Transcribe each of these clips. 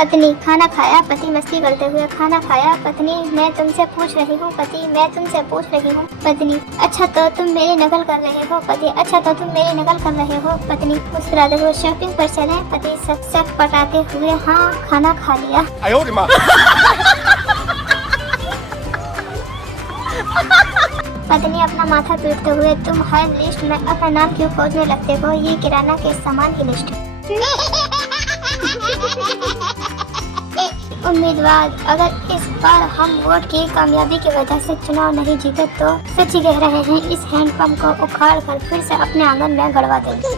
पत्नी, खाना खाया? पति मस्ती करते हुए, खाना खाया? पत्नी, मैं तुमसे पूछ रही हूँ। पति, मैं तुमसे पूछ रही हूँ। पत्नी, अच्छा तो तुम मेरी नकल कर रहे हो? पति, अच्छा तो तुम मेरी नकल कर रहे हो? पत्नी मुस्कुराते हुए, शॉपिंग पर चलें? पति सक पटाते हुए, हाँ खाना खा लिया। पत्नी अपना माथा पीटते हुए, तुम हर लिस्ट में अपना नाम क्यों खोजने लगते हो? ये किराना के सामान की लिस्ट है। उम्मीदवार, अगर इस बार हम वोट की कामयाबी की वजह से चुनाव नहीं जीते तो सच ही कह रहे हैं, इस हैंडपंप को उखाड़ कर फिर से अपने आंगन में गड़वा देंगे।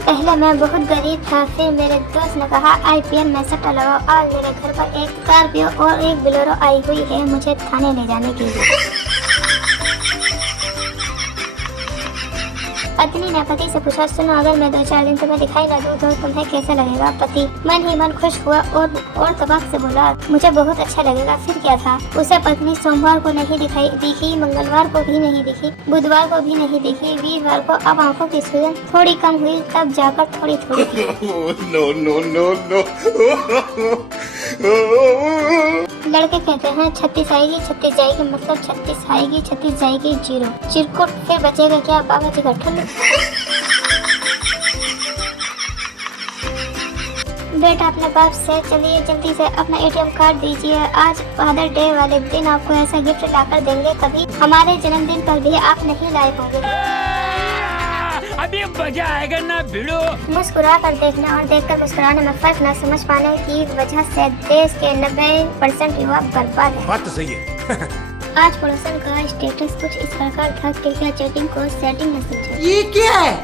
पहले मैं बहुत गरीब था, फिर मेरे दोस्त ने कहा IPL में सट्टा लगाओ। आज मेरे घर पर एक स्कॉर्पियो और एक बोलेरो आई हुई है मुझे थाने ले जाने के लिए। पत्नी ने पति से पूछा, सुनो अगर मैं 2-4 दिन तुम्हें दिखाई न दूं तो तुम्हें कैसा लगेगा? पति मन ही मन खुश हुआ और तबाक से बोला, मुझे बहुत अच्छा लगेगा। फिर क्या था? उसे पत्नी सोमवार को नहीं दिखी, मंगलवार को भी नहीं दिखी, बुधवार को भी नहीं दिखी, वीरवार को अब आंखों की सूजन थोड़ी कम हुई, तब जाकर थोड़ी लड़के कहते हैं 36 आएगी 36 जाएगी, मतलब 36 आएगी 36 जाएगी 0 चिरकुट, फिर बचेगा क्या? बाबा जी का ठुल्लू। बेटा अपने बाप से, चलिए जल्दी से अपना ATM कार्ड दीजिए, आज फादर डे वाले दिन आपको ऐसा गिफ्ट लाकर देंगे, कभी हमारे जन्मदिन पर भी आप नहीं लाए होंगे। अभी मजा आएगा ना भिड़ो। मुस्कुरा कर देखने और देखकर मुस्कुराने में फर्क न समझ पाने की वजह से देश के 90% युवा बर्बाद है। बात तो सही है। आज पड़ोसन का स्टेटस कुछ इस प्रकार था कि क्या चैटिंग को सेटिंग न समझा। ये क्या है?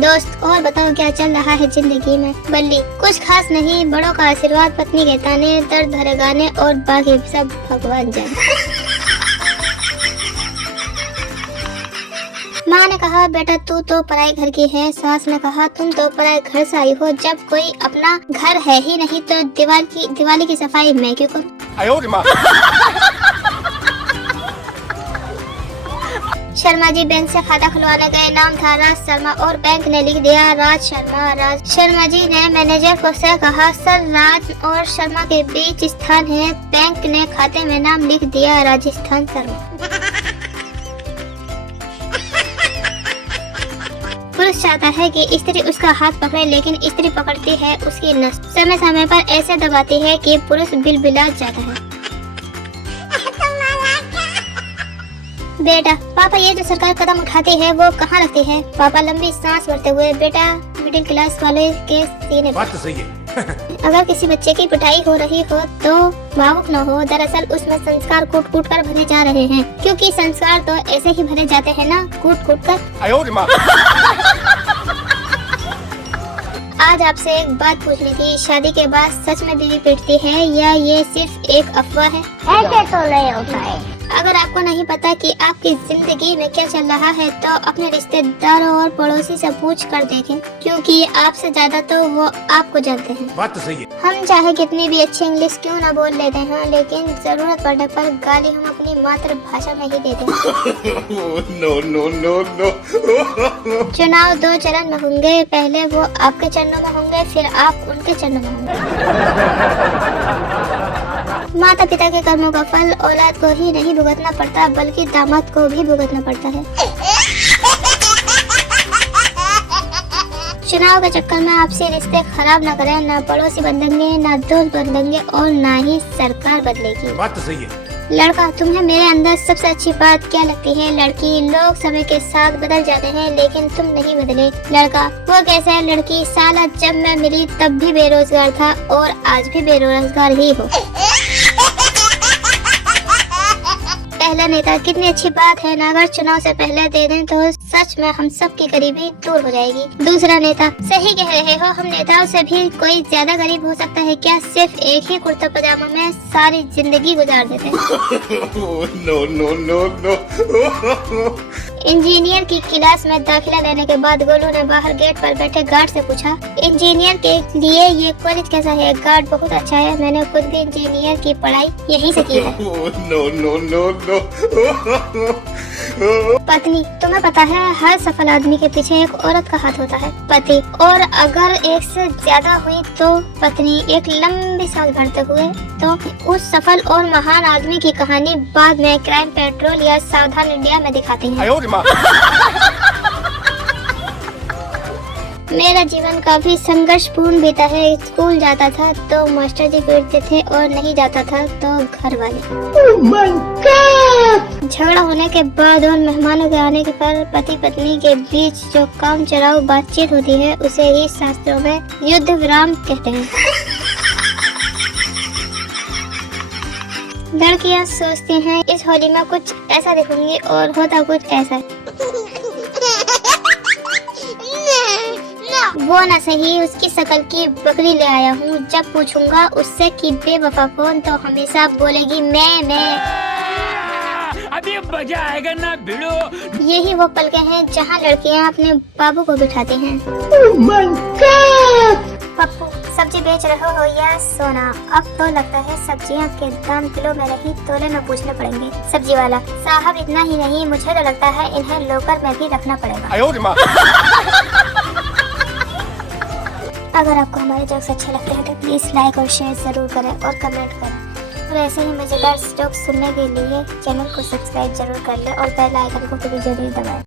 दोस्त और बताओ क्या चल रहा है जिंदगी में? बल्ली, कुछ खास नहीं, बड़ों का आशीर्वाद, पत्नी के ताने, दर्द भरे गाने और बाकी सब भगवान जाने। माँ ने कहा, बेटा तू तो पराई घर की है। सास ने कहा, तुम तो पराई घर से आई हो, जब कोई अपना घर है ही नहीं तो दिवाली की सफाई मैं क्यों करूं? शर्मा जी बैंक से खाता खुलवाने गए, नाम था राज शर्मा और बैंक ने लिख दिया राज शर्मा। शर्मा जी ने मैनेजर को से कहा, सर राज और शर्मा के बीच स्थान है, बैंक ने खाते में नाम लिख दिया राजस्थान शर्मा। पुरुष चाहता है कि स्त्री उसका हाथ पकड़े, लेकिन स्त्री पकड़ती है उसकी नस, समय समय पर ऐसे दबाती है कि पुरुष बिलबिला जाता है। बेटा, पापा ये जो सरकार कदम उठाती है वो कहाँ रखती है? पापा लंबी सांस भरते हुए, बेटा मिडिल क्लास वाले के सीने। बात तो सही है। अगर किसी बच्चे की पिटाई हो रही हो तो भावुक न हो, दरअसल उसमें संस्कार कूट कूट कर भरे जा रहे हैं, क्योंकि संस्कार तो ऐसे ही भरे जाते हैं ना, कूट कूट कर। आज आपसे एक बात पूछनी थी, शादी के बाद सच में बीवी पिटती है या ये सिर्फ एक अफवाह है? ऐसे तो नहीं होता है। अगर आपको नहीं पता कि आपकी जिंदगी में क्या चल रहा है तो अपने रिश्तेदारों और पड़ोसी से पूछ कर देखें, क्योंकि आपसे ज्यादा तो वो आपको जानते हैं। बात तो सही है। हम चाहे कितनी भी अच्छी इंग्लिश क्यों ना बोल लेते हैं, लेकिन जरूरत पड़ने पर गाली हम अपनी मातृभाषा में ही देते हैं। चुनाव 2 चरण में होंगे, पहले वो आपके चरणों में होंगे, फिर आप उनके चरणों में होंगे। माता पिता के कर्मों का फल औलाद को ही नहीं भुगतना पड़ता, बल्कि दामाद को भी भुगतना पड़ता है। चुनाव के चक्कर में आपसे रिश्ते खराब न करें, ना पड़ोसी बदलेंगे, ना दोस्त बदलेंगे और ना ही सरकार बदलेगी। बात तो सही है। लड़का, तुम्हें मेरे अंदर सबसे अच्छी बात क्या लगती है? लड़की, लोग समय के साथ बदल जाते हैं लेकिन तुम नहीं बदले। लड़का, वो कैसे है? लड़की, साला जब मैं मिली तब भी बेरोजगार था और आज भी बेरोजगार ही हो। पहला नेता, कितनी अच्छी बात है ना, अगर चुनाव से पहले दे दें तो सच में हम सब की गरीबी दूर हो जाएगी। दूसरा नेता, सही कह रहे हो, हम नेताओं से भी कोई ज्यादा गरीब हो सकता है क्या? सिर्फ एक ही कुर्ता पजामा में सारी जिंदगी गुजार देते हैं। इंजीनियर की क्लास में दाखिला लेने के बाद गोलू ने बाहर गेट पर बैठे गार्ड से पूछा, इंजीनियर के लिए ये कॉलेज कैसा है? गार्ड, बहुत अच्छा है, मैंने खुद भी इंजीनियर की पढ़ाई यहीं से की है। पत्नी, तुम्हें पता है हर सफल आदमी के पीछे एक औरत का हाथ होता है, पति। और अगर एक से ज्यादा हुई तो पत्नी। एक लंबी सांस भरते हुए तो उस सफल और महान आदमी की कहानी बाद में क्राइम पेट्रोल या सावधान इंडिया में दिखाती है। मेरा जीवन काफी संघर्षपूर्ण बीता है। स्कूल जाता था तो मास्टर जी पीटते थे और नहीं जाता था तो घर वाले। झगड़ा होने के बाद और मेहमानों के आने के पर पति पत्नी के बीच जो काम चलाऊ बातचीत होती है उसे ही शास्त्रों में युद्ध विराम कहते हैं। लड़कियां सोचती हैं इस होली में कुछ ऐसा दिखूंगी और होता कुछ ऐसा। वो न सही उसकी शकल की बकरी ले आया हूँ। जब पूछूंगा उससे कि बेवफा कौन तो हमेशा बोलेगी मैं। अभी मजा आएगा ना भिड़ो। यही वो पल के हैं जहाँ लड़कियाँ अपने बाबू को बिठाती हैं। पप्पू, सब्जी बेच रहे हो या सोना? अब तो लगता है सब्जियाँ के दाम किलो में नहीं तोले में पूछने पड़ेंगे। सब्जी वाला साहब, इतना ही नहीं, मुझे तो लगता है इन्हें लोकर में भी रखना पड़ेगा। अगर आपको हमारे जोक्स अच्छे लगते हैं तो प्लीज लाइक और शेयर जरूर करें और कमेंट करें। और ऐसे ही मजेदार जोक्स सुनने के लिए चैनल को सब्सक्राइब जरूर कर लें और बेल आइकन को भी जरूर दबाएं।